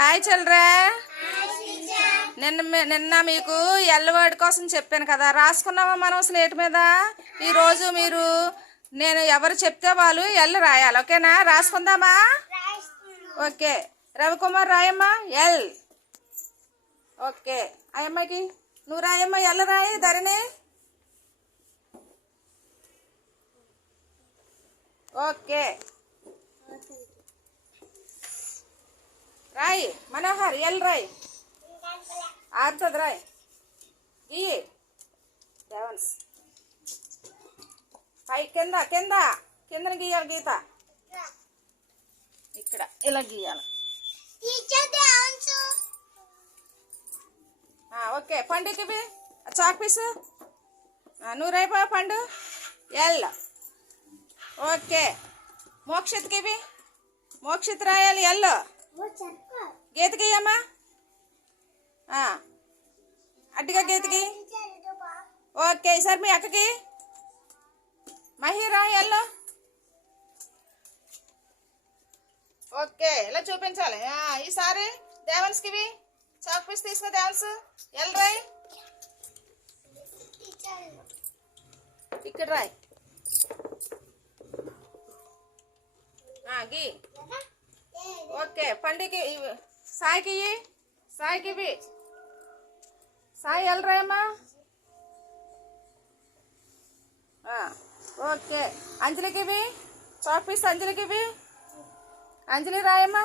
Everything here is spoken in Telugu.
హాయ్ చిల్డ్రా నిన్న నిన్న మీకు ఎల్ వర్డ్ కోసం చెప్పాను కదా. రాసుకున్నామా మనం స్లేట్ మీద? ఈరోజు మీరు నేను ఎవరు చెప్తే వాళ్ళు ఎల్ రాయాలి. ఓకేనా? రాసుకుందామా? ఓకే. రవికుమార్ రాయమ్మా? L okay. అయ్యమ్మకి నువ్వు రాయమ్మా? ఎల్ రాయి ధరణి. ఓకే. రాయి మనోహర్ ఎల్ రాయి. ఆడుతుంది రాయ్. ఈ. సెవెన్స్ పై కింద కింద. కిందన గీయాలి గీత. ఇక్కడ ఇలా గీయాలి. ఓకే. పండుకి చాక్ పీసు? నువ్వు రేపా పండు? ఎల్. ఓకే. మోక్షిత్కి మోక్షిత్ రాయాలి ఎల్లో గీతకి ఇయ్యమ్మా అడ్డిగా గీతకి. ఓకే సార్ మీ అక్కకి. మహిరా ఎల్లో. ఓకే ఇలా చూపించాలి? ఈసారి దేవన్స్కి ఇవి. చాక్ పీస్ తీసుకో దేవల్స్ ఎల్ రాయ్. ఇక్కడ రాయ్. గీ. ఓకే పండుగకి సాయికి సాయికి ఇవి సాయి వెళ్ళరాయమ్మా ఓకే. అంజలికి ఇవి చాక్ పీస్ అంజలికి ఇవి అంజలి రాయమ్మా?